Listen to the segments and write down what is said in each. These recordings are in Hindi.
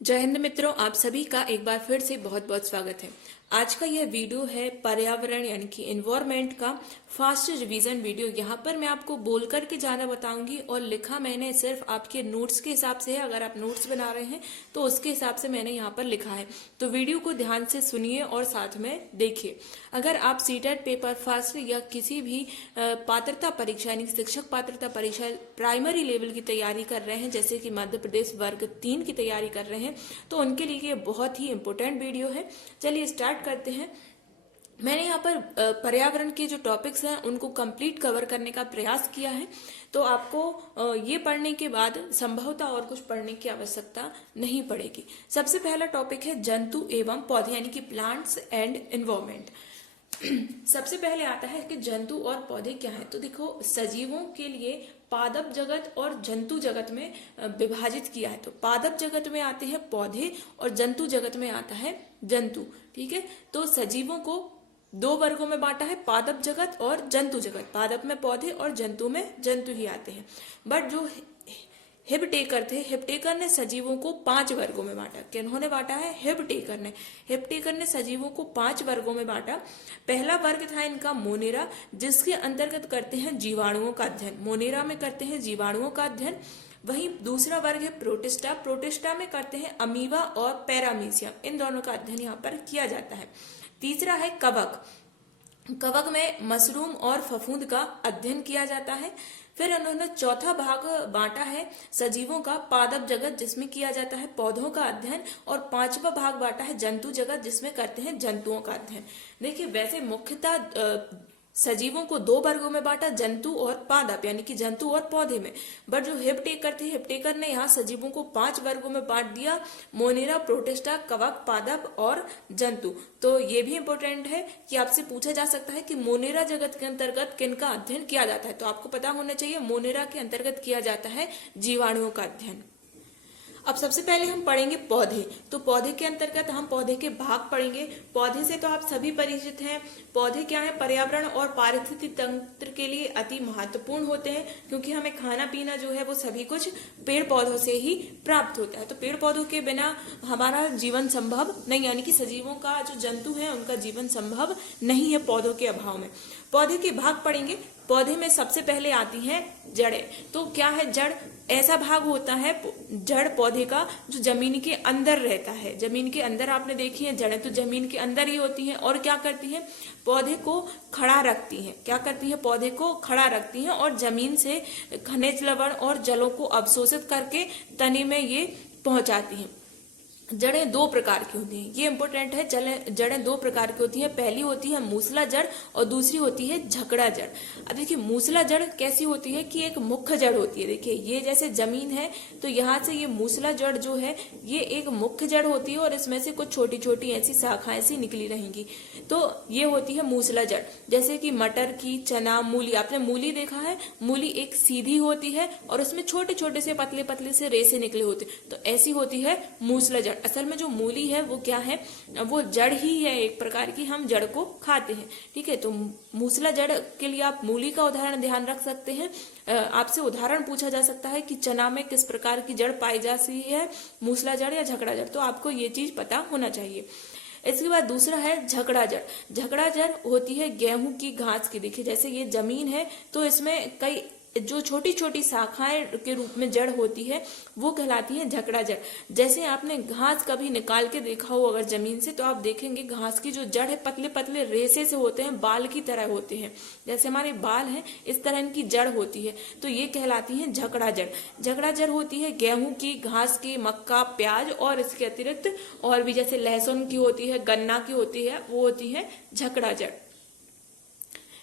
जय हिंद मित्रों, आप सभी का एक बार फिर से बहुत बहुत स्वागत है। आज का यह वीडियो है पर्यावरण यानी कि एनवायरनमेंट का फास्ट रिवीजन वीडियो। यहाँ पर मैं आपको बोल करके जाना बताऊंगी और लिखा मैंने सिर्फ आपके नोट्स के हिसाब से है। अगर आप नोट्स बना रहे हैं तो उसके हिसाब से मैंने यहाँ पर लिखा है, तो वीडियो को ध्यान से सुनिए और साथ में देखिए। अगर आप सीटेट पेपर फर्स्ट या किसी भी पात्रता परीक्षा यानी शिक्षक पात्रता परीक्षा प्राइमरी लेवल की तैयारी कर रहे हैं, जैसे कि मध्य प्रदेश वर्ग 3 की तैयारी कर रहे हैं, तो उनके लिए ये बहुत ही इंपॉर्टेंट वीडियो है। चलिए स्टार्ट करते हैं। मैंने यहाँ पर पर्यावरण के जो टॉपिक्स हैं उनको कंप्लीट कवर करने का प्रयास किया है, तो आपको ये पढ़ने के बाद संभवतः और कुछ पढ़ने की आवश्यकता नहीं पड़ेगी। सबसे पहला टॉपिक है जंतु एवं पौधे यानी कि प्लांट्स एंड एनवायरनमेंट। सबसे पहले आता है कि जंतु और पौधे क्या है। तो देखो, सजीवों के लिए पादप जगत और जंतु जगत में विभाजित किया है। तो पादप जगत में आते हैं पौधे और जंतु जगत में आता है जंतु। ठीक है, तो सजीवों को दो वर्गों में बांटा है, पादप जगत और जंतु जगत। पादप में पौधे और जंतु में जंतु ही आते हैं। बट जो हिपटेकर थे, हिपटेकर ने सजीवों को 5 वर्गों में बांटा। किन्होंने बांटा है? हिपटेकर ने सजीवों को 5 वर्गों में बांटा। पहला वर्ग था इनका मोनेरा, जिसके अंतर्गत करते हैं जीवाणुओं का अध्ययन। मोनेरा में करते हैं जीवाणुओं का अध्ययन। वहीं दूसरा वर्ग है प्रोटिस्टा। प्रोटिस्टा में करते हैं अमीबा और पैरामीशियम, इन दोनों का अध्ययन यहाँ पर किया जाता है। तीसरा है कवक। कवक में मशरूम और फफूंद का अध्ययन किया जाता है। फिर उन्होंने चौथा भाग बांटा है सजीवों का पादप जगत, जिसमें किया जाता है पौधों का अध्ययन। और 5वां भाग बांटा है जंतु जगत, जिसमें करते हैं जंतुओं का अध्ययन। देखिए, वैसे मुख्यतः सजीवों को 2 वर्गों में बांटा, जंतु और पादप यानी कि जंतु और पौधे में। बट जो हिपटेकर थे, हिपटेकर ने यहाँ सजीवों को 5 वर्गों में बांट दिया, मोनेरा, प्रोटिस्टा, कवक, पादप और जंतु। तो ये भी इंपॉर्टेंट है कि आपसे पूछा जा सकता है कि मोनेरा जगत के अंतर्गत किनका अध्ययन किया जाता है। तो आपको पता होना चाहिए मोनेरा के अंतर्गत किया जाता है जीवाणुओं का अध्ययन। अब सबसे पहले हम पढ़ेंगे पौधे। तो पौधे के अंतर्गत हम पौधे के भाग पढ़ेंगे। पौधे से तो आप सभी परिचित हैं। पौधे क्या है? पर्यावरण और पारिस्थितिक तंत्र के लिए अति महत्वपूर्ण होते हैं, क्योंकि हमें खाना पीना जो है वो सभी कुछ पेड़ पौधों से ही प्राप्त होता है। तो पेड़ पौधों के बिना हमारा जीवन संभव नहीं, यानी कि सजीवों का जो जंतु है उनका जीवन संभव नहीं है पौधों के अभाव में। पौधे के भाग पढ़ेंगे। पौधे में सबसे पहले आती हैं जड़ें। तो क्या है जड़? ऐसा भाग होता है जड़ पौधे का जो जमीन के अंदर रहता है। जमीन के अंदर आपने देखी है जड़ें, तो जमीन के अंदर ही होती हैं और क्या करती हैं? पौधे को खड़ा रखती हैं। क्या करती हैं? पौधे को खड़ा रखती हैं और जमीन से खनिज लवण और जलों को अवशोषित करके तने में ये पहुंचाती हैं। जड़ें 2 प्रकार की होती हैं, ये इंपॉर्टेंट है। जड़ें 2 प्रकार की होती हैं। पहली होती है मूसला जड़ और दूसरी होती है झकड़ा जड़। अब देखिए, मूसला जड़ कैसी होती है कि एक मुख्य जड़ होती है। देखिए, ये जैसे जमीन है तो यहाँ से ये मूसला जड़ जो है ये एक मुख्य जड़ होती है और इसमें से कुछ छोटी छोटी ऐसी शाखाएं सी निकली रहेंगी, तो ये होती है मूसला जड़। जैसे कि मटर की, चना, मूली। आपने मूली देखा है? मूली एक सीधी होती है और उसमें छोटे छोटे से पतले पतले से रेसे निकले होते हैं, तो ऐसी होती है मूसला जड़। असल में जो मूली है वो क्या है? वो जड़ ही है एक प्रकार की, हम जड़ को खाते हैं। ठीक है, तो मूसला जड़ के लिए आप मूली का उदाहरण ध्यान रख सकते हैं। आपसे उदाहरण पूछा जा सकता है कि चना में किस प्रकार की जड़ पाई जाती है, मूसला जड़ या झकड़ा जड़, तो आपको ये चीज पता होना चाहिए। इसके बाद दूसरा है झकड़ा जड़। झकड़ा जड़ होती है गेहूं की घास की। देखिए, जैसे ये जमीन है तो इसमें कई जो छोटी छोटी शाखाएं के रूप में जड़ होती है वो कहलाती है झकड़ा जड़। जैसे आपने घास कभी निकाल के देखा हो अगर जमीन से, तो आप देखेंगे घास की जो जड़ है पतले पतले रेसे से होते हैं, बाल की तरह होते हैं। जैसे हमारे बाल हैं इस तरह इनकी जड़ होती है, तो ये कहलाती है झकड़ा जड़। झकड़ा जड़ होती है गेहूं की, घास की, मक्का, प्याज और इसके अतिरिक्त और भी जैसे लहसुन की होती है, गन्ना की होती है, वो होती है झकड़ा जड़।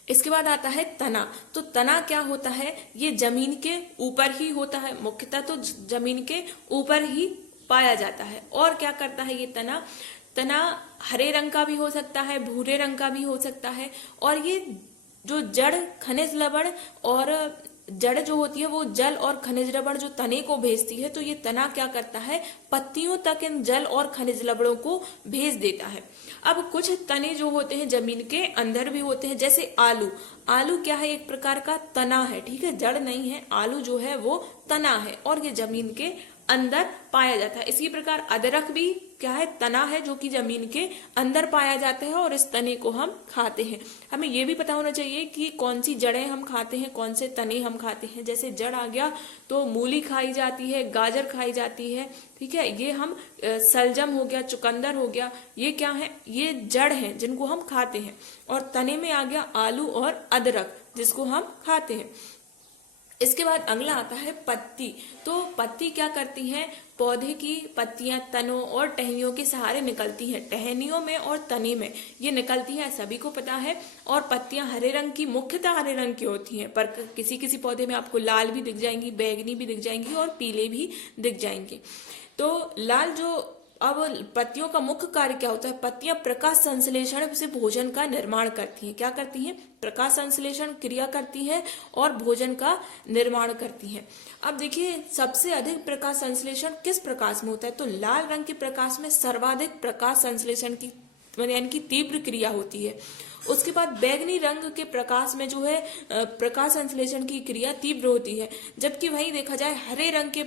इसके बाद आता है तना। तो तना क्या होता है? ये जमीन के ऊपर ही होता है, मुख्यतः तो जमीन के ऊपर ही पाया जाता है। और क्या करता है ये तना? तना हरे रंग का भी हो सकता है, भूरे रंग का भी हो सकता है। और ये जो जड़, खनिज लवण और जड़ जो होती है वो जल और खनिज लवण जो तने को भेजती है, तो ये तना क्या करता है? पत्तियों तक इन जल और खनिज लवणों को भेज देता है। अब कुछ तने जो होते हैं जमीन के अंदर भी होते हैं, जैसे आलू। आलू क्या है? एक प्रकार का तना है, ठीक है, जड़ नहीं है। आलू जो है वो तना है और ये जमीन के अंदर पाया जाता है। इसी प्रकार अदरक भी क्या है, तना है जो कि जमीन के अंदर पाया जाता है और इस तने को हम खाते हैं। हमें ये भी पता होना चाहिए कि कौन सी जड़ें हम खाते हैं, कौन से तने हम खाते हैं। जैसे जड़ आ गया तो मूली खाई जाती है, गाजर खाई जाती है, ठीक है। ये हम सलजम हो गया, चुकंदर हो गया, ये क्या है, ये जड़ हैं जिनको हम खाते हैं। और तने में आ गया आलू और अदरक जिसको हम खाते हैं। इसके बाद अगला आता है पत्ती। तो पत्ती क्या करती है, पौधे की पत्तियां तनों और टहनियों के सहारे निकलती हैं। टहनियों में और तने में ये निकलती हैं, सभी को पता है। और पत्तियां हरे रंग की, मुख्यतः हरे रंग की होती हैं, पर किसी किसी पौधे में आपको लाल भी दिख जाएंगी, बैगनी भी दिख जाएंगी और पीले भी दिख जाएंगे। तो लाल जो अब पत्तियों का मुख्य कार्य क्या होता है, पत्तियां प्रकाश संश्लेषण से भोजन का निर्माण करती हैं। क्या करती हैं, प्रकाश संश्लेषण क्रिया करती हैं और भोजन का निर्माण करती हैं। अब देखिए सबसे अधिक प्रकाश संश्लेषण किस प्रकाश में होता है, तो लाल रंग के प्रकाश में सर्वाधिक प्रकाश संश्लेषण की यानी कि तीव्र क्रिया होती है। उसके बाद बैगनी रंग के प्रकाश में जो है प्रकाश संश्लेषण की क्रिया तीव्र होती है। जबकि वहीं देखा जाए हरे रंग के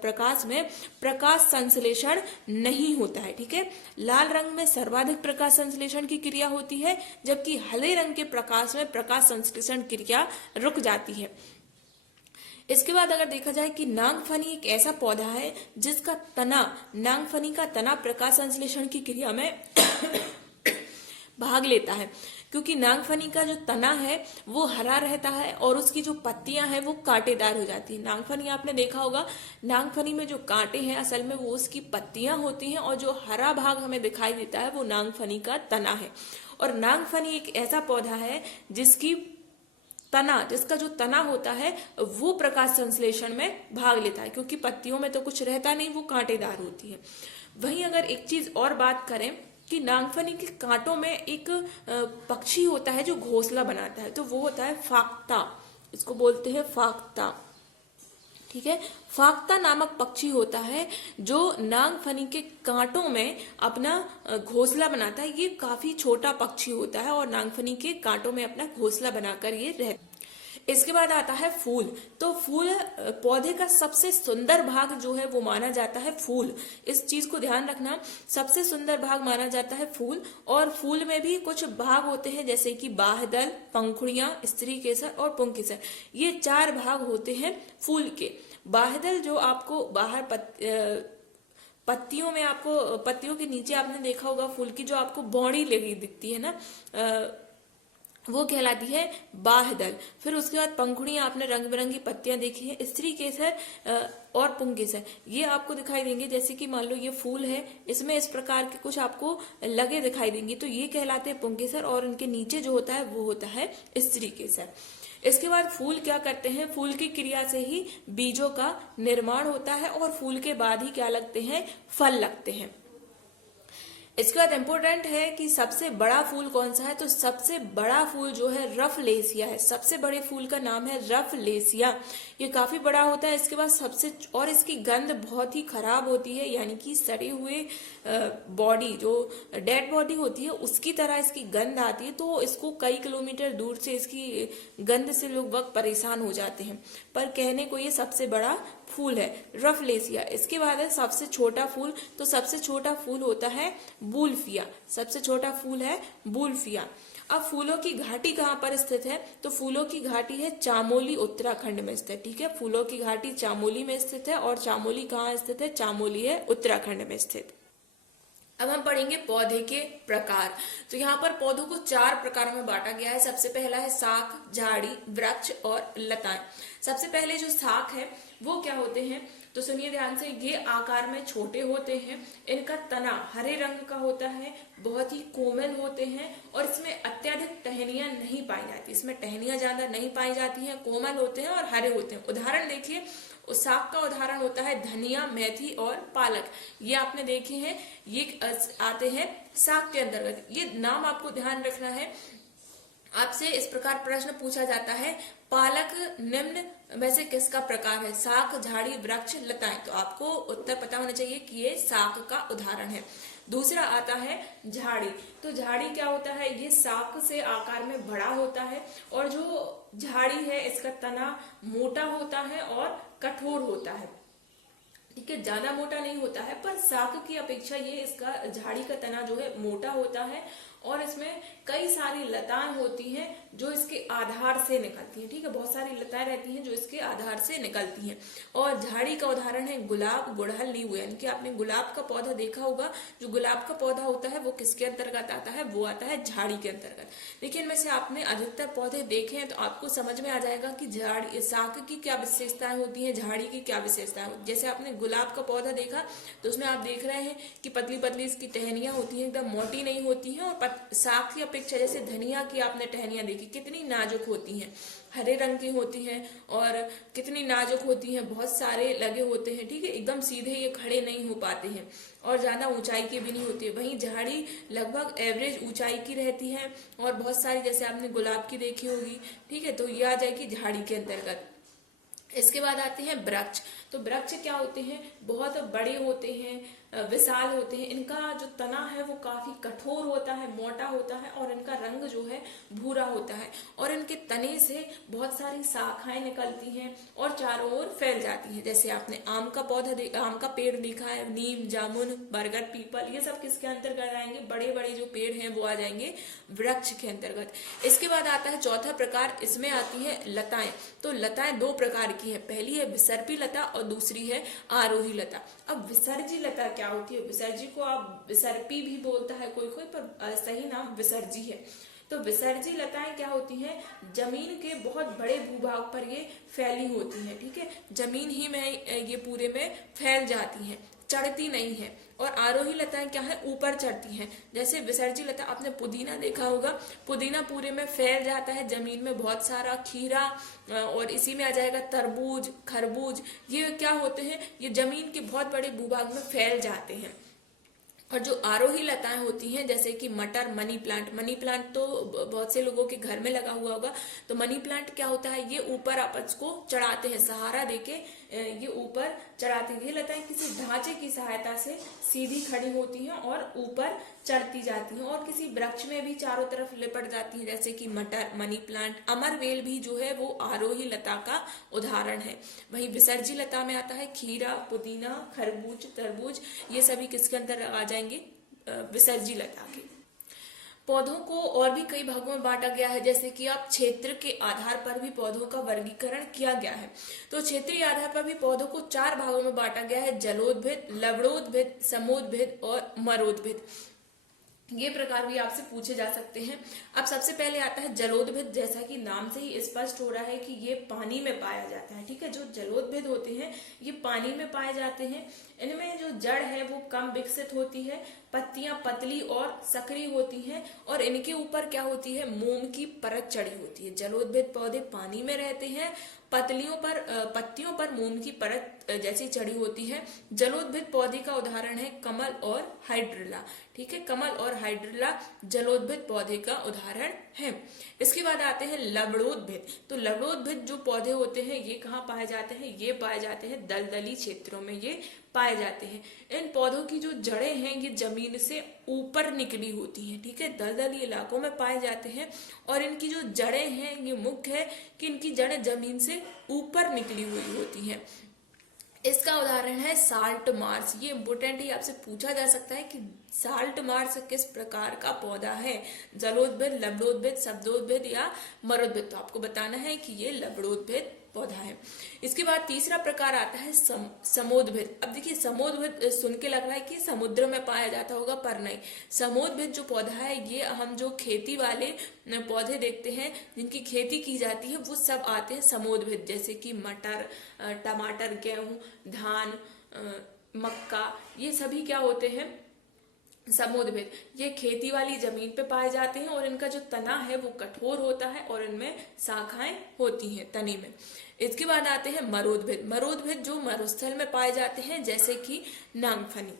प्रकाश में प्रकाश संश्लेषण नहीं होता है, ठीक है। लाल रंग में सर्वाधिक प्रकाश संश्लेषण की क्रिया होती है, जबकि हरे रंग के प्रकाश में प्रकाश संश्लेषण क्रिया रुक जाती है। इसके बाद अगर देखा जाए कि नागफनी एक ऐसा पौधा है जिसका तना, नागफनी का तना प्रकाश संश्लेषण की क्रिया में भाग लेता है, क्योंकि नागफनी का जो तना है वो हरा रहता है और उसकी जो पत्तियां हैं वो कांटेदार हो जाती है। नागफनी आपने देखा होगा, नागफनी में जो कांटे हैं असल में वो उसकी पत्तियां होती हैं और जो हरा भाग हमें दिखाई देता है वो नागफनी का तना है। और नागफनी एक ऐसा पौधा है जिसका जो तना होता है वो प्रकाश संश्लेषण में भाग लेता है, क्योंकि पत्तियों में तो कुछ रहता नहीं, वो कांटेदार होती है। वहीं अगर एक चीज और बात करें कि नागफनी के कांटों में एक पक्षी होता है जो घोंसला बनाता है, तो वो होता है फाख्ता, इसको बोलते हैं फाख्ता, ठीक है। फाख्ता नामक पक्षी होता है जो नागफनी के कांटों में अपना घोंसला बनाता है। ये काफी छोटा पक्षी होता है और नागफनी के कांटों में अपना घोंसला बनाकर ये रहता है। इसके बाद आता है फूल। तो फूल पौधे का सबसे सुंदर भाग जो है वो माना जाता है फूल। इस चीज को ध्यान रखना, सबसे सुंदर भाग माना जाता है फूल। और फूल में भी कुछ भाग होते हैं जैसे कि बाह्यदल, पंखुड़ियां, स्त्री केसर और पुंकेसर, ये 4 भाग होते हैं फूल के। बाह्यदल जो आपको बाहर पत्तियों में आपको, पत्तियों के नीचे आपने देखा होगा फूल की जो आपको बौड़ी लगी दिखती है ना, वो कहलाती है बाह्यदल। फिर उसके बाद पंखुड़ियां, आपने रंग बिरंगी पत्तियां देखी है। स्त्री केसर और पुंकेसर ये आपको दिखाई देंगे, जैसे कि मान लो ये फूल है, इसमें इस प्रकार के कुछ आपको लगे दिखाई देंगे, तो ये कहलाते हैं पुंकेसर। और इनके नीचे जो होता है वो होता है स्त्री केसर। इसके बाद फूल क्या करते हैं, फूल की क्रिया से ही बीजों का निर्माण होता है और फूल के बाद ही क्या लगते हैं, फल लगते हैं। इसके बाद इम्पोर्टेंट है कि सबसे बड़ा फूल कौन सा है, तो सबसे बड़ा फूल जो है रफलेसिया है। सबसे बड़े फूल का नाम है रफलेसिया, ये काफी बड़ा होता है। इसके बाद और इसकी गंध बहुत ही खराब होती है, यानी कि सड़े हुए बॉडी, जो डेड बॉडी होती है उसकी तरह इसकी गंध आती है। तो इसको कई किलोमीटर दूर से इसकी गंध से लोग बहुत परेशान हो जाते हैं, पर कहने को ये सबसे बड़ा फूल है रफलेसिया। इसके बाद है सबसे छोटा फूल, तो सबसे छोटा फूल होता है बूल्फिया, सबसे छोटा फूल है बूल्फिया। अब फूलों की घाटी कहाँ पर स्थित है, तो फूलों की घाटी है चामोली, उत्तराखंड में स्थित, ठीक है। फूलों की घाटी चामोली में स्थित है और चामोली कहाँ स्थित है, चामोली है उत्तराखंड में स्थित। अब हम पढ़ेंगे पौधे के प्रकार। तो यहाँ पर पौधों को 4 प्रकारों में बांटा गया है। सबसे पहला है शाख, झाड़ी, वृक्ष और लताएं। सबसे पहले जो शाख है वो क्या होते हैं, तो सुनिए ध्यान से, ये आकार में छोटे होते हैं, इनका तना हरे रंग का होता है, बहुत ही कोमल होते हैं और इसमें अत्यधिक टहनियां नहीं पाई जाती, इसमें टहनियां ज्यादा नहीं पाई जाती हैं, कोमल होते हैं और हरे होते हैं। उदाहरण देखिए, उस शाक का उदाहरण होता है धनिया, मेथी और पालक, ये आपने देखे हैं, ये आते हैं शाक के अंतर्गत। ये नाम आपको ध्यान रखना है। आपसे इस प्रकार प्रश्न पूछा जाता है, पालक निम्न में से किसका प्रकार है, शाक, झाड़ी, वृक्ष, लताएं, तो आपको उत्तर पता होना चाहिए कि ये शाक का उदाहरण है। दूसरा आता है झाड़ी। तो झाड़ी क्या होता है, ये शाक से आकार में बड़ा होता है और जो झाड़ी है इसका तना मोटा होता है और कठोर होता है। ठीक है, ज्यादा मोटा नहीं होता है, पर साग की अपेक्षा ये इसका झाड़ी का तना जो है मोटा होता है और इसमें कई सारी लताएं होती हैं जो इसके आधार से निकलती हैं। ठीक है, बहुत सारी लताएं रहती हैं जो इसके आधार से निकलती हैं। और झाड़ी का उदाहरण है गुलाब, गुड़हल, नींबू। यानी कि आपने गुलाब का पौधा देखा होगा, जो गुलाब का पौधा होता है वो किसके अंतर्गत आता है, वो आता है झाड़ी के अंतर्गत। लेकिन इनमें से आपने अधिकतर पौधे देखे हैं तो आपको समझ में आ जाएगा कि झाड़ी साग की क्या विशेषताएं होती हैं, झाड़ी की क्या विशेषताएं होती हैं। जैसे आपने गुलाब का पौधा देखा तो उसमें आप देख रहे हैं कि पतली पतली इसकी टहनियां होती हैं, एकदम मोटी नहीं होती हैं। और साग की अपेक्षा जैसे धनिया की आपने टहनियां देखी कितनी नाजुक होती हैं, हरे रंग की होती हैं और कितनी नाजुक होती हैं, बहुत सारे लगे होते हैं। ठीक है, एकदम सीधे ये खड़े नहीं हो पाते हैं और ज्यादा ऊंचाई की भी नहीं होती है। वहीं झाड़ी लगभग एवरेज ऊंचाई की रहती है और बहुत सारी जैसे आपने गुलाब की देखी होगी। ठीक है, तो ये आ जाएगी झाड़ी के अंतर्गत। इसके बाद आते हैं वृक्ष। तो वृक्ष क्या होते हैं, बहुत बड़े होते हैं, विशाल होते हैं। इनका जो तना है वो काफी कठोर होता है, मोटा होता है और इनका रंग जो है भूरा होता है। और इनके तने से बहुत सारी शाखाएं निकलती हैं और चारों ओर फैल जाती हैं। जैसे आपने आम का आम का पेड़ देखा है, नीम, जामुन, बरगद, पीपल, ये सब किसके अंतर्गत आएंगे, बड़े बड़े जो पेड़ हैं वो आ जाएंगे वृक्ष के अंतर्गत। इसके बाद आता है चौथा प्रकार, इसमें आती है लताएं। तो लताएं दो प्रकार की है, पहली है विसर्पी लता और दूसरी है आरोही लता। अब विसर्जी लता क्या होती है, विसर्जी को आप विसर्पी भी बोलता है कोई कोई, पर सही नाम विसर्जी है। तो विसर्जी लताएं क्या होती हैं, जमीन के बहुत बड़े भूभाग पर ये फैली होती हैं। ठीक है, जमीन ही में ये पूरे में फैल जाती हैं, चढ़ती नहीं है। और आरोही लताएं क्या है, ऊपर चढ़ती हैं। जैसे विसर्जी लता, आपने पुदीना देखा होगा, पुदीना पूरे में फैल जाता है जमीन में, बहुत सारा खीरा, और इसी में आ जाएगा तरबूज, खरबूज। ये क्या होते हैं, ये जमीन के बहुत बड़े भूभाग में फैल जाते हैं। और जो आरोही लताएं होती हैं जैसे कि मटर, मनी प्लांट तो बहुत से लोगों के घर में लगा हुआ होगा। तो मनी प्लांट क्या होता है, ये ऊपर आपस को चढ़ाते हैं, सहारा देके ये ऊपर चढ़ाते हैं। ये लताएं किसी ढांचे की सहायता से सीधी खड़ी होती हैं और ऊपर चढ़ती जाती हैं और किसी वृक्ष में भी चारों तरफ लिपट जाती हैं, जैसे कि मटर, मनी प्लांट, अमरवेल भी जो है वो आरोही लता का उदाहरण है। वहीं विसर्जी लता में आता है खीरा, पुदीना, खरबूज, तरबूज, ये सभी किसके अंदर आ जाएंगे, विसर्जी लता के। पौधों को और भी कई भागों में बांटा गया है, जैसे कि आप क्षेत्र के आधार पर भी पौधों का वर्गीकरण किया गया है। तो क्षेत्रीय आधार पर भी पौधों को 4 भागों में बांटा गया है, जलोद्भिद, लवणोद्भिद, समोद्भिद और मरोद्भिद। ये प्रकार भी आपसे पूछे जा सकते हैं। अब सबसे पहले आता है जलोद्भिद। जैसा कि नाम से ही स्पष्ट हो रहा है कि ये पानी में पाया जाता है। ठीक है, जो जलोद्भिद होते हैं ये पानी में पाए जाते हैं। इनमें जो जड़ है वो कम विकसित होती है, पत्तियां पतली और सक्रिय होती हैं और इनके ऊपर क्या होती है, मोम की परत चढ़ी होती है। जलोद्भिद पौधे पानी में रहते हैं, पत्तियों पर मोम की परत जैसी चढ़ी होती है। जलोद्भिद पौधे का उदाहरण है कमल और हाइड्रिला। ठीक है, कमल और हाइड्रिला जलोद्भिद पौधे का उदाहरण है। इसके बाद आते हैं लवणोद्भिद। तो लवणोद्भिद जो पौधे होते हैं ये कहाँ पाए जाते हैं, ये पाए जाते हैं दलदली क्षेत्रों में ये पाए जाते हैं। इन पौधों की जो जड़ें हैं ये जमीन से ऊपर निकली होती हैं। ठीक है, दलदली इलाकों में पाए जाते हैं और इनकी जो जड़ें हैं ये मुख्य है कि इनकी जड़ें जमीन से ऊपर निकली हुई होती हैं। इसका उदाहरण है साल्ट मार्श। ये इम्पोर्टेंट ही आपसे पूछा जा सकता है कि साल्ट मार्श किस प्रकार का पौधा है, जलोद्भिद, लवणोद्भिद, शब्दोद्भिद या मरोद्भिद। तो आपको बताना है कि ये लवणोद्भिद पौधा है। इसके बाद तीसरा प्रकार आता है समोद्भिद। अब देखिए समोद्भिद सुन के लग रहा है कि समुद्र में पाया जाता होगा, पर नहीं। समोद्भिद जो पौधा है ये हम जो खेती वाले पौधे देखते हैं जिनकी खेती की जाती है वो सब आते हैं समोद्भिद, जैसे कि मटर, टमाटर, गेहूं, धान, मक्का, ये सभी क्या होते हैं, समोद्भिद। ये खेती वाली जमीन पे पाए जाते हैं और इनका जो तना है वो कठोर होता है और इनमें शाखाएं होती हैं तने में। इसके बाद आते हैं मरोद्भिद। मरोद्भिद जो मरुस्थल में पाए जाते हैं, जैसे कि नागफनी।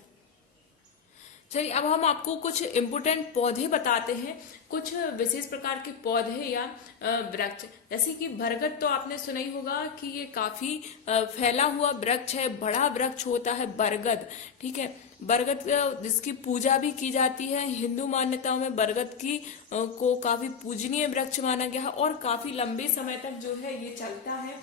चलिए अब हम आपको कुछ इम्पोर्टेंट पौधे बताते हैं, कुछ विशेष प्रकार के पौधे या वृक्ष। जैसे कि बरगद तो आपने सुना ही होगा कि ये काफी फैला हुआ वृक्ष है, बड़ा वृक्ष होता है बरगद। ठीक है, बरगद जिसकी पूजा भी की जाती है। हिंदू मान्यताओं में बरगद की को काफी पूजनीय वृक्ष माना गया है और काफी लंबे समय तक जो है ये चलता है।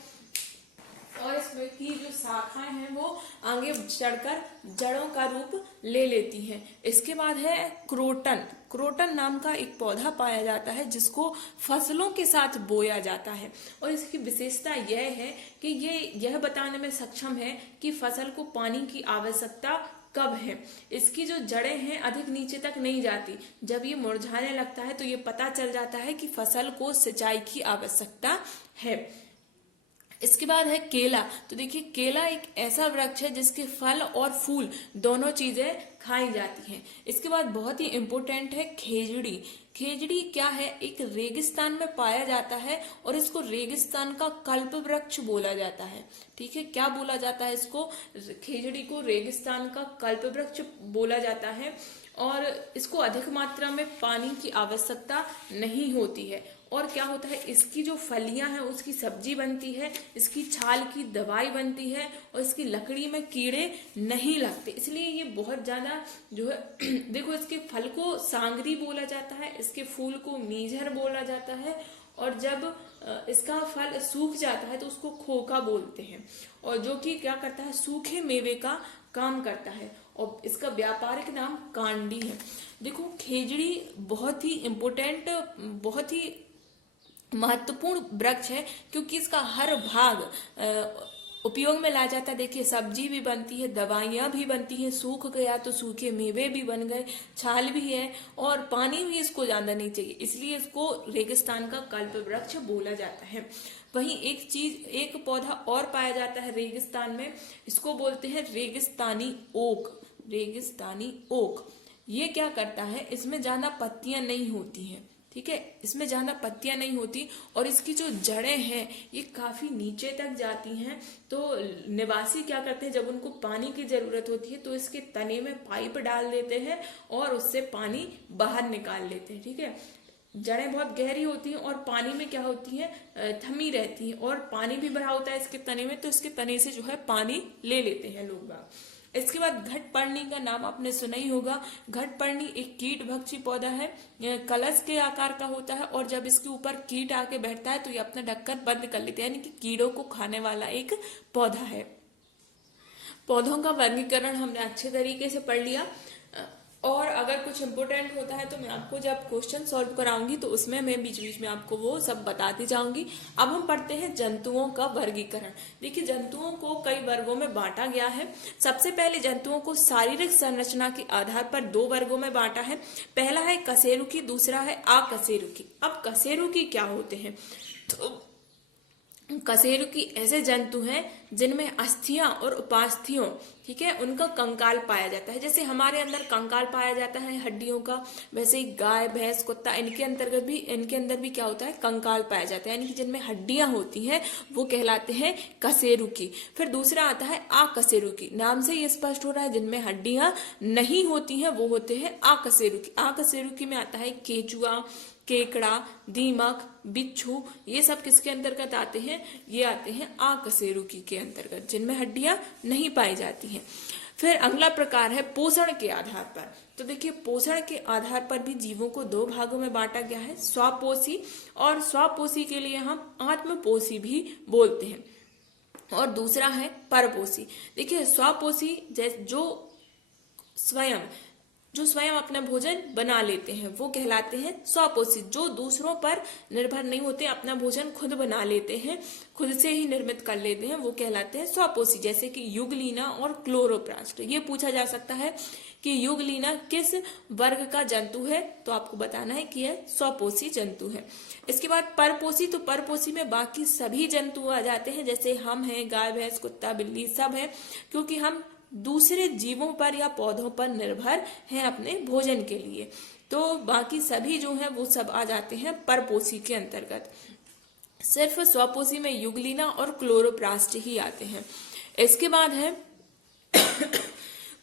और इसमें की जो शाखाएं हैं वो आगे चढ़कर जड़ों का रूप ले लेती हैं। इसके बाद है क्रोटन। क्रोटन नाम का एक पौधा पाया जाता है जिसको फसलों के साथ बोया जाता है, और इसकी विशेषता यह है कि ये यह बताने में सक्षम है कि फसल को पानी की आवश्यकता कब है। इसकी जो जड़ें हैं अधिक नीचे तक नहीं जाती। जब ये मुरझाने लगता है तो ये पता चल जाता है कि फसल को सिंचाई की आवश्यकता है। इसके बाद है केला। तो देखिए, केला एक ऐसा वृक्ष है जिसके फल और फूल दोनों चीजें खाई जाती हैं। इसके बाद बहुत ही इम्पोर्टेंट है खेजड़ी। खेजड़ी क्या है, एक रेगिस्तान में पाया जाता है और इसको रेगिस्तान का कल्प वृक्ष बोला जाता है। ठीक है, क्या बोला जाता है इसको, खेजड़ी को रेगिस्तान का कल्प वृक्ष बोला जाता है, और इसको अधिक मात्रा में पानी की आवश्यकता नहीं होती है। और क्या होता है, इसकी जो फलियां हैं उसकी सब्जी बनती है, इसकी छाल की दवाई बनती है, और इसकी लकड़ी में कीड़े नहीं लगते, इसलिए ये बहुत ज्यादा जो है देखो, इसके फल को सांगरी बोला जाता है, इसके फूल को मीझर बोला जाता है, और जब इसका फल सूख जाता है तो उसको खोखा बोलते हैं, और जो कि क्या करता है, सूखे मेवे का काम करता है, और इसका व्यापारिक नाम कांडी है। देखो, खेजड़ी बहुत ही इम्पोर्टेंट, बहुत ही महत्वपूर्ण वृक्ष है, क्योंकि इसका हर भाग उपयोग में लाया जाता है। देखिए, सब्जी भी बनती है, दवाइयां भी बनती हैं, सूख गया तो सूखे मेवे भी बन गए, छाल भी है, और पानी भी इसको ज्यादा नहीं चाहिए, इसलिए इसको रेगिस्तान का कल्प वृक्ष बोला जाता है। वहीं एक पौधा और पाया जाता है रेगिस्तान में, इसको बोलते हैं रेगिस्तानी ओक। रेगिस्तानी ओक ये क्या करता है, इसमें ज्यादा पत्तियां नहीं होती हैं। ठीक है, इसमें ज्यादा पत्तियां नहीं होती, और इसकी जो जड़ें हैं ये काफी नीचे तक जाती हैं। तो निवासी क्या करते हैं, जब उनको पानी की जरूरत होती है तो इसके तने में पाइप डाल देते हैं और उससे पानी बाहर निकाल लेते हैं। ठीक है, जड़ें बहुत गहरी होती हैं और पानी में क्या होती हैं, थमी रहती हैं, और पानी भी भरा होता है इसके तने में, तो इसके तने से जो है पानी ले लेते हैं लोग बाग। इसके बाद घटपर्णी का नाम आपने सुना ही होगा। घटपर्णी एक कीट भक्षी पौधा है, कलश के आकार का होता है, और जब इसके ऊपर कीट आके बैठता है तो ये अपना ढक्कन बंद कर लेते हैं, यानी कि कीड़ों को खाने वाला एक पौधा है। पौधों का वर्गीकरण हमने अच्छे तरीके से पढ़ लिया, और अगर कुछ इम्पोर्टेंट होता है तो मैं आपको जब क्वेश्चन सॉल्व कराऊंगी तो उसमें मैं बीच बीच में आपको वो सब बताती जाऊंगी। अब हम पढ़ते हैं जंतुओं का वर्गीकरण। देखिए, जंतुओं को कई वर्गों में बांटा गया है। सबसे पहले जंतुओं को शारीरिक संरचना के आधार पर 2 वर्गों में बांटा है। पहला है कशेरुकी, दूसरा है अकशेरुकी। अब कशेरुकी क्या होते हैं, तो कशेरुकी ऐसे जंतु हैं जिनमें अस्थियां और उपास्थियों, ठीक है, उनका कंकाल पाया जाता है। जैसे हमारे अंदर कंकाल पाया जाता है हड्डियों का, वैसे ही गाय, भैंस, कुत्ता, इनके अंदर भी क्या होता है, कंकाल पाया जाता है, यानी कि जिनमें हड्डियां होती हैं वो कहलाते हैं कशेरुकी। फिर दूसरा आता है अकशेरुकी। नाम से ये स्पष्ट हो रहा है, जिनमें हड्डियां नहीं होती हैं वो होते हैं अकशेरुकी। अकशेरुकी में आता है केचुआ, केकड़ा, दीमक, बिच्छू, ये सब किसके अंतर्गत आते हैं, ये आते हैं अकशेरुकी के अंतर्गत, जिनमें हड्डियां नहीं पाई जाती हैं। फिर अगला प्रकार है पोषण के आधार पर। तो देखिए, पोषण के आधार पर भी जीवों को 2 भागों में बांटा गया है, स्वपोषी, और स्वपोषी के लिए हम आत्मपोषी भी बोलते हैं, और दूसरा है परपोषी। देखिए, स्वपोषी जो स्वयं अपना भोजन बना लेते हैं वो कहलाते हैं स्वपोषी। जो दूसरों पर निर्भर नहीं होते, अपना भोजन खुद बना लेते हैं, खुद से ही निर्मित कर लेते हैं, वो कहलाते हैं स्वपोषी। जैसे कि युगलीना और क्लोरोप्लास्ट। ये पूछा जा सकता है कि युगलीना किस वर्ग का जंतु है, तो आपको बताना है कि यह स्वपोषी जंतु है। इसके बाद परपोषी। तो परपोषी में बाकी सभी जंतु आ जाते हैं, जैसे हम हैं, गाय, भैंस, कुत्ता, बिल्ली, सब है, क्योंकि हम दूसरे जीवों पर या पौधों पर निर्भर हैं अपने भोजन के लिए। तो बाकी सभी जो हैं वो सब आ जाते हैं परपोषी के अंतर्गत। सिर्फ स्वपोषी में युगलीना और क्लोरोप्लास्ट ही आते हैं। इसके बाद है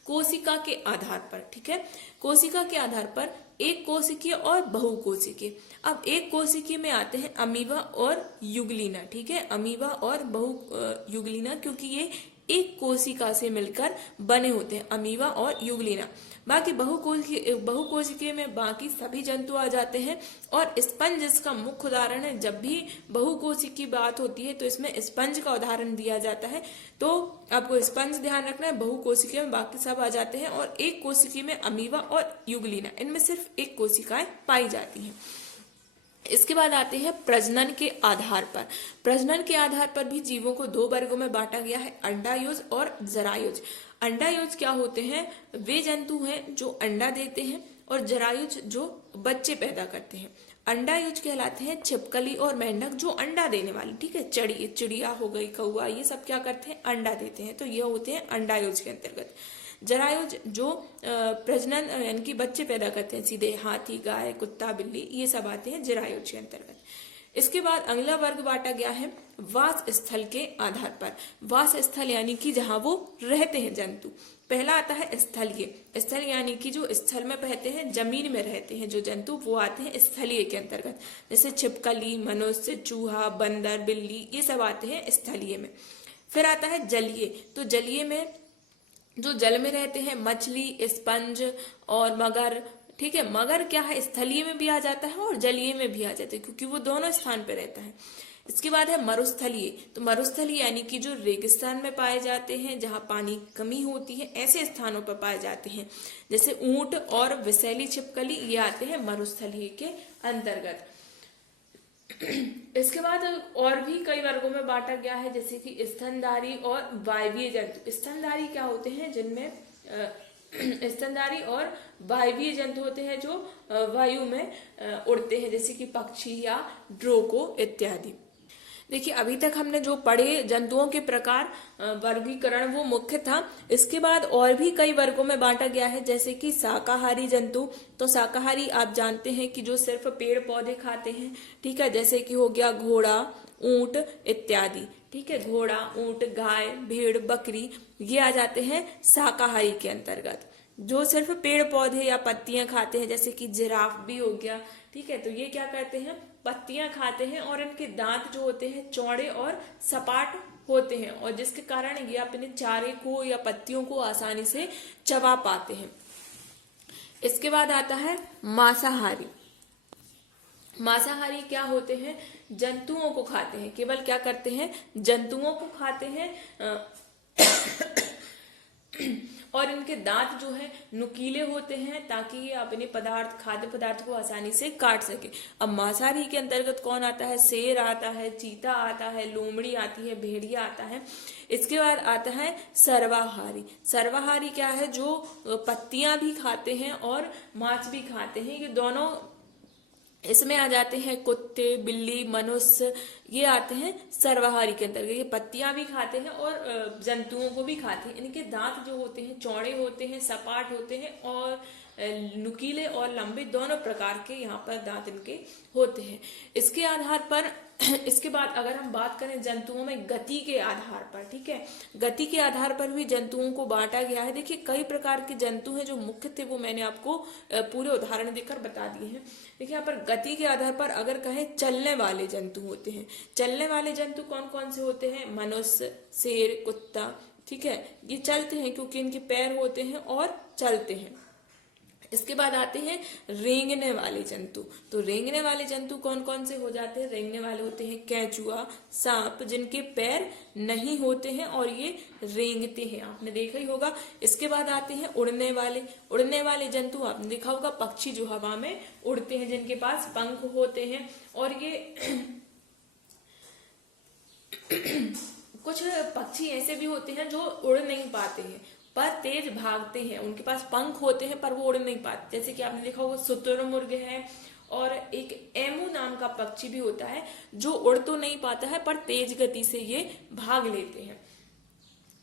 कोशिका के आधार पर। ठीक है, कोशिका के आधार पर एक कोशिकीय और बहुकोशिकीय। अब एक कोशिकीय में आते हैं अमीबा और युगलीना। ठीक है, अमीबा और युगलीना, क्योंकि ये एक कोशिका से मिलकर बने होते हैं, अमीबा और यूग्लिना। बाकी बहुकोशिकीय में बाकी सभी जंतु आ जाते हैं। और स्पंज इसका मुख्य उदाहरण है। जब भी बहुकोशिकीय की बात होती है तो इसमें स्पंज का उदाहरण दिया जाता है। तो आपको स्पंज ध्यान रखना है। बहुकोशिकीय में बाकी सब आ जाते हैं और एक कोशिकीय में अमीबा और यूग्लिना, इनमें सिर्फ एक कोशिकाएं पाई जाती हैं। इसके बाद आते हैं प्रजनन के आधार पर। प्रजनन के आधार पर भी जीवों को दो वर्गों में बांटा गया है, अंडायुज और जरायुज। अंडायुज क्या होते हैं? वे जंतु हैं जो अंडा देते हैं, और जरायुज जो बच्चे पैदा करते हैं। अंडायुज कहलाते हैं छिपकली और मेंढक जो अंडा देने वाली, ठीक है, चिड़िया हो गई, कौवा, ये सब क्या करते हैं? अंडा देते हैं। तो ये होते हैं अंडायुज के अंतर्गत। जरायुज जो प्रजनन यानी कि बच्चे पैदा करते हैं, सीधे हाथी, गाय, कुत्ता, बिल्ली, ये सब आते हैं जरायुज के अंतर्गत। इसके बाद अगला वर्ग बांटा गया है वास स्थल के आधार पर। वास स्थल यानी कि जहां वो रहते हैं जंतु। पहला आता है स्थलीय। स्थल यानी कि जो स्थल में रहते हैं, जमीन में रहते हैं जो जंतु, वो आते हैं स्थलीय के अंतर्गत। जैसे छिपकली, मनुष्य, चूहा, बंदर, बिल्ली, ये सब आते हैं स्थलीय में। फिर आता है जलीय। तो जलीय में जो जल में रहते हैं, मछली, स्पंज और मगर, ठीक है। मगर क्या है? स्थलीय में भी आ जाता है और जलीय में भी आ जाता है, क्योंकि वो दोनों स्थान पे रहता है। इसके बाद है मरुस्थलीय। तो मरुस्थलीय यानी कि जो रेगिस्तान में पाए जाते हैं, जहां पानी की कमी होती है, ऐसे स्थानों पर पाए जाते हैं। जैसे ऊंट और विषैली छिपकली, ये आते हैं मरुस्थलीय के अंतर्गत। इसके बाद और भी कई वर्गों में बांटा गया है, जैसे कि स्तनधारी और वायवीय जंतु। स्तनधारी क्या होते हैं? जिनमें स्तनधारी और वायवीय जंतु होते हैं जो वायु में उड़ते हैं, जैसे कि पक्षी या ड्रोको इत्यादि। देखिए, अभी तक हमने जो पढ़े जंतुओं के प्रकार, वर्गीकरण, वो मुख्य था। इसके बाद और भी कई वर्गों में बांटा गया है, जैसे कि शाकाहारी जंतु। तो शाकाहारी आप जानते हैं कि जो सिर्फ पेड़ पौधे खाते हैं, ठीक है, जैसे कि हो गया घोड़ा, ऊंट इत्यादि, ठीक है। घोड़ा, ऊंट, गाय, भेड़, बकरी, ये आ जाते हैं शाकाहारी के अंतर्गत। जो सिर्फ पेड़ पौधे या पत्तियां खाते हैं, जैसे कि जिराफ भी हो गया, ठीक है, तो ये क्या करते हैं? पत्तियां खाते हैं, और इनके दांत जो होते हैं चौड़े और सपाट होते हैं, और जिसके कारण ये अपने चारे को या पत्तियों को आसानी से चबा पाते हैं। इसके बाद आता है मांसाहारी। मांसाहारी क्या होते हैं? जंतुओं को खाते हैं। केवल क्या करते हैं? जंतुओं को खाते हैं। और इनके दांत जो है नुकीले होते हैं, ताकि ये अपने खाद्य पदार्थ को आसानी से काट सके। अब मांसाहारी के अंतर्गत कौन आता है? शेर आता है, चीता आता है, लोमड़ी आती है, भेड़िया आता है। इसके बाद आता है सर्वाहारी। सर्वाहारी क्या है? जो पत्तियां भी खाते हैं और मांस भी खाते हैं। ये दोनों इसमें आ जाते हैं। कुत्ते, बिल्ली, मनुष्य, ये आते हैं सर्वाहारी के अंतर्गत। ये पत्तियां भी खाते हैं और जंतुओं को भी खाते हैं। इनके दांत जो होते हैं चौड़े होते हैं, सपाट होते हैं, और नुकीले और लंबे दोनों प्रकार के यहाँ पर दांत इनके होते हैं। इसके आधार पर इसके बाद अगर हम बात करें जंतुओं में गति के आधार पर, ठीक है, गति के आधार पर भी जंतुओं को बांटा गया है। देखिए, कई प्रकार के जंतु हैं जो मुख्य थे, वो मैंने आपको पूरे उदाहरण देकर बता दिए हैं। देखिए, यहाँ पर गति के आधार पर अगर कहें, चलने वाले जंतु होते हैं। चलने वाले जंतु कौन कौन से होते हैं? मनुष्य, शेर, कुत्ता, ठीक है, ये चलते हैं क्योंकि इनके पैर होते हैं और चलते हैं। इसके बाद आते हैं रेंगने वाले जंतु। तो रेंगने वाले जंतु कौन कौन से हो जाते हैं? रेंगने वाले होते हैं केंचुआ, सांप, जिनके पैर नहीं होते हैं और ये रेंगते हैं, आपने देखा ही होगा। इसके बाद आते हैं उड़ने वाले। उड़ने वाले जंतु आपने देखा होगा, पक्षी जो हवा में उड़ते हैं, जिनके पास पंख होते हैं, और ये कुछ पक्षी ऐसे भी होते हैं जो उड़ नहीं पाते हैं पर तेज भागते हैं। उनके पास पंख होते हैं पर वो उड़ नहीं पाते। जैसे कि आपने देखा होगा शुतुरमुर्ग है, और एक एमू नाम का पक्षी भी होता है जो उड़ तो नहीं पाता है पर तेज गति से ये भाग लेते हैं।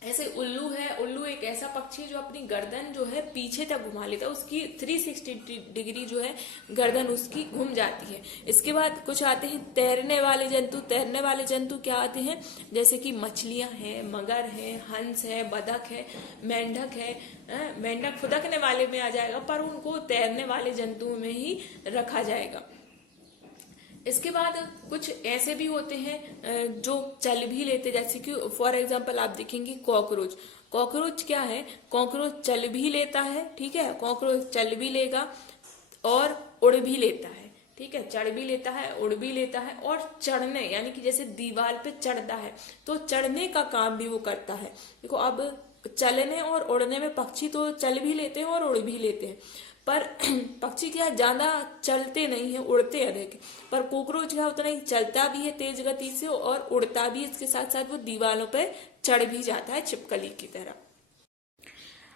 ऐसे उल्लू है। उल्लू एक ऐसा पक्षी है जो अपनी गर्दन जो है पीछे तक घुमा लेता है, उसकी 360 डिग्री जो है गर्दन उसकी घूम जाती है। इसके बाद कुछ आते हैं तैरने वाले जंतु। तैरने वाले जंतु क्या आते हैं? जैसे कि मछलियां हैं, मगर है, हंस है, बतख है, मेंढक है। मेंढक फुदकने वाले में आ जाएगा, पर उनको तैरने वाले जंतुओं में ही रखा जाएगा। इसके बाद कुछ ऐसे भी होते हैं जो चल भी लेते, जैसे कि फॉर एग्जांपल आप देखेंगे कॉकरोच। कॉकरोच क्या है, कॉकरोच चल भी लेता है, ठीक है, कॉकरोच चल भी लेगा और उड़ भी लेता है, ठीक है, चढ़ भी लेता है, उड़ भी लेता है, और चढ़ने यानी कि जैसे दीवार पे चढ़ता है तो चढ़ने का काम भी वो करता है। देखो अब चलने और उड़ने में पक्षी तो चल भी लेते हैं और उड़ भी लेते हैं, पर पक्षी क्या ज्यादा चलते नहीं है, उड़ते अधिक। पर कॉकरोच क्या उतना ही चलता भी है तेज गति से और उड़ता भी, इसके साथ साथ वो दीवारों पे चढ़ भी जाता है छिपकली की तरह।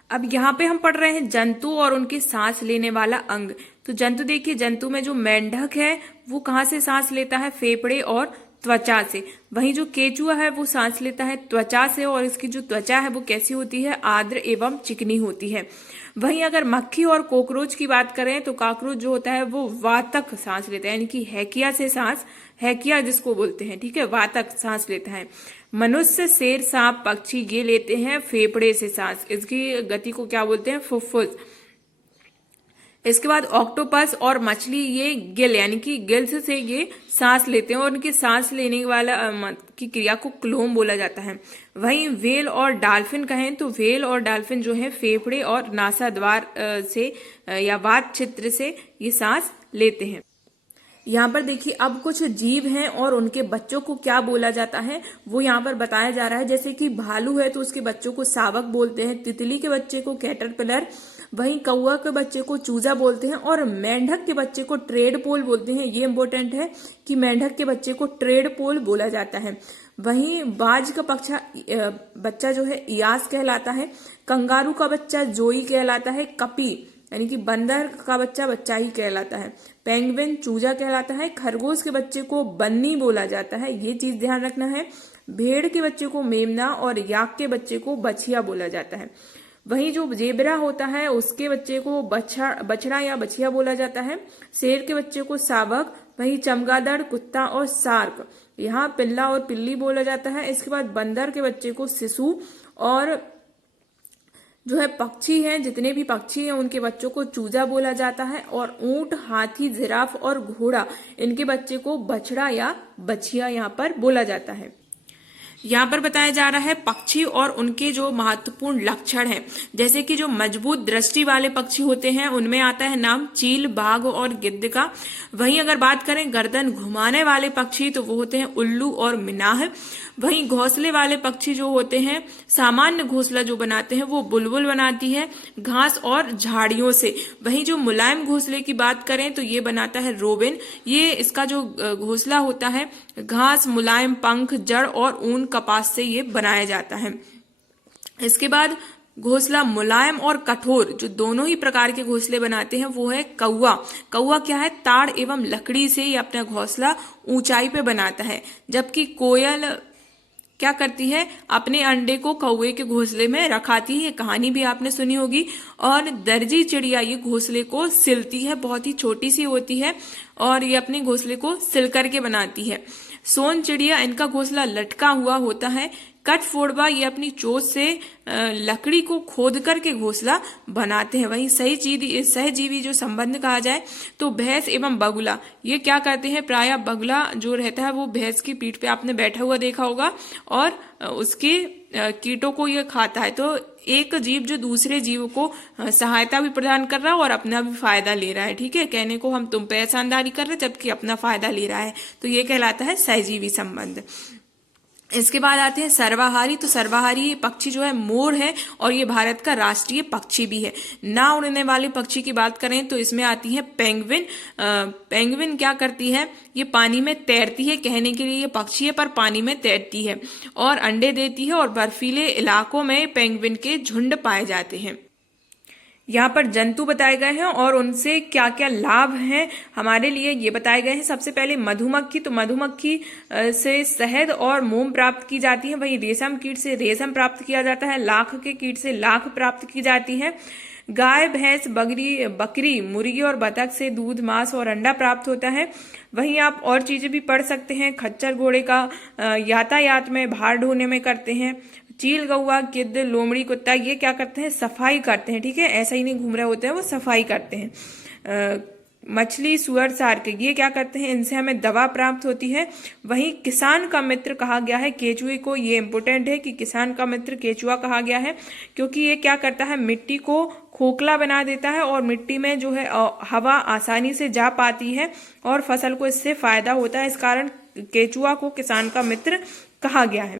अब यहाँ पे हम पढ़ रहे हैं जंतु और उनके सांस लेने वाला अंग। तो जंतु देखिए, जंतु में जो मेंढक है वो कहाँ से सांस लेता है, फेफड़े और त्वचा से। वहीं जो केचुआ है वो सांस लेता है त्वचा से, और इसकी जो त्वचा है वो कैसी होती है, आर्द्र एवं चिकनी होती है। वहीं अगर मक्खी और कॉकरोच की बात करें तो कॉकरोच जो होता है वो वातक सांस लेता है, यानी कि हैकिया से सांस, हैकिया जिसको बोलते हैं, ठीक है, वातक सांस लेता है। मनुष्य, शेर, सांप, पक्षी ये लेते हैं फेफड़े से सांस, इसकी गति को क्या बोलते हैं, फुफ्फुस। इसके बाद ऑक्टोपस और मछली ये गिल यानी कि गिल्स से ये सांस लेते हैं, और उनके सांस लेने वाला की क्रिया को क्लोम बोला जाता है। वहीं व्हेल और डॉल्फिन कहें तो व्हेल और डॉल्फिन जो है फेफड़े और नासाद्वार से या वात छिद्र से ये सांस लेते हैं। यहाँ पर देखिए अब कुछ जीव हैं और उनके बच्चों को क्या बोला जाता है वो यहाँ पर बताया जा रहा है। जैसे कि भालू है तो उसके बच्चों को शावक बोलते हैं, तितली के बच्चे को कैटरपिलर, वहीं कौआ के बच्चे को चूजा बोलते हैं, और मेंढक के बच्चे को ट्रेडपोल बोलते हैं। ये इंपॉर्टेंट है कि मेंढक के बच्चे को ट्रेडपोल बोला जाता है। वहीं बाज का बच्चा जो है इयास कहलाता है, कंगारू का बच्चा जोई कहलाता है, कपी यानी कि बंदर का बच्चा ही कहलाता है, पेंगुइन चूजा कहलाता है, खरगोश के बच्चे को बन्नी बोला जाता है, ये चीज ध्यान रखना है। भेड़ के बच्चे को मेमना और याक के बच्चे को बछिया बोला जाता है। वहीं जो जेबरा होता है उसके बच्चे को बछड़ा या बछिया बोला जाता है। शेर के बच्चे को शावक, वहीं चमगादड़, कुत्ता और सार्क यहाँ पिल्ला और पिल्ली बोला जाता है। इसके बाद बंदर के बच्चे को शिशु, और जो है पक्षी हैं, जितने भी पक्षी हैं उनके बच्चों को चूजा बोला जाता है, और ऊंट, हाथी, जिराफ और घोड़ा इनके बच्चे को बछड़ा या बछिया यहाँ पर बोला जाता है। यहाँ पर बताया जा रहा है पक्षी और उनके जो महत्वपूर्ण लक्षण हैं। जैसे कि जो मजबूत दृष्टि वाले पक्षी होते हैं उनमें आता है नाम चील, बाघ और गिद्ध का। वहीं अगर बात करें गर्दन घुमाने वाले पक्षी तो वो होते हैं उल्लू और मिनाह। वहीं घोंसले वाले पक्षी जो होते हैं, सामान्य घोंसला जो बनाते हैं वो बुलबुल बनाती है घास और झाड़ियों से। वहीं जो मुलायम घोंसले की बात करें तो ये बनाता है रोबिन। ये इसका जो घोंसला होता है घास, मुलायम पंख, जड़ और ऊन, कपास से ये बनाया जाता है। इसके बाद घोंसला मुलायम और कठोर जो दोनों ही प्रकार के घोंसले बनाते हैं वो है कौवा। कौवा क्या है, ताड़ एवं लकड़ी से ये अपना घोंसला ऊंचाई पे बनाता है, जबकि कोयल क्या करती है, अपने अंडे को कौवे के घोंसले में रखाती है। ये कहानी भी आपने सुनी होगी। और दर्जी चिड़िया ये घोंसले को सिलती है, बहुत ही छोटी सी होती है और ये अपने घोंसले को सिल करके बनाती है। सोन चिड़िया, इनका घोंसला लटका हुआ होता है। कठफोड़वा ये अपनी चोंच से लकड़ी को खोद करके घोंसला बनाते हैं। वहीं सहजीवी जो संबंध कहा जाए तो भैंस एवं बगुला ये क्या करते हैं, प्रायः बगुला जो रहता है वो भैंस की पीठ पे आपने बैठा हुआ देखा होगा और उसके कीटों को ये खाता है। तो एक जीव जो दूसरे जीव को सहायता भी प्रदान कर रहा है और अपना भी फायदा ले रहा है। ठीक है, कहने को हम तुम पे एहसानदारी कर रहे जबकि अपना फायदा ले रहा है, तो ये कहलाता है सहजीवी संबंध। इसके बाद आते हैं सर्वाहारी। तो सर्वाहारी पक्षी जो है मोर है और ये भारत का राष्ट्रीय पक्षी भी है। ना उड़ने वाले पक्षी की बात करें तो इसमें आती है पेंगुइन। पेंगुइन क्या करती है, ये पानी में तैरती है, कहने के लिए ये पक्षी है पर पानी में तैरती है और अंडे देती है और बर्फीले इलाकों में पेंगुइन के झुंड पाए जाते हैं। यहाँ पर जंतु बताए गए हैं और उनसे क्या क्या लाभ हैं हमारे लिए ये बताए गए हैं। सबसे पहले मधुमक्खी। तो मधुमक्खी से शहद और मोम प्राप्त की जाती है। वहीं रेशम कीट से रेशम प्राप्त किया जाता है। लाख के कीट से लाख प्राप्त की जाती है। गाय, भैंस, बकरी, मुर्गी और बतख से दूध, मांस और अंडा प्राप्त होता है। वहीं आप और चीजें भी पढ़ सकते हैं। खच्चर घोड़े का यातायात में, भार ढोने में करते हैं। चील, कौवा, गिद्ध, लोमड़ी, कुत्ता ये क्या करते हैं, सफाई करते हैं। ठीक है, ऐसा ही नहीं घूम रहे होते हैं, वो सफाई करते हैं। मछली, सुअर, सार्क, ये क्या करते हैं, इनसे हमें दवा प्राप्त होती है। वहीं किसान का मित्र कहा गया है केचुए को। ये इंपॉर्टेंट है कि किसान का मित्र केचुआ कहा गया है, क्योंकि ये क्या करता है, मिट्टी को खोखला बना देता है और मिट्टी में जो है हवा आसानी से जा पाती है और फसल को इससे फायदा होता है। इस कारण केचुआ को किसान का मित्र कहा गया है।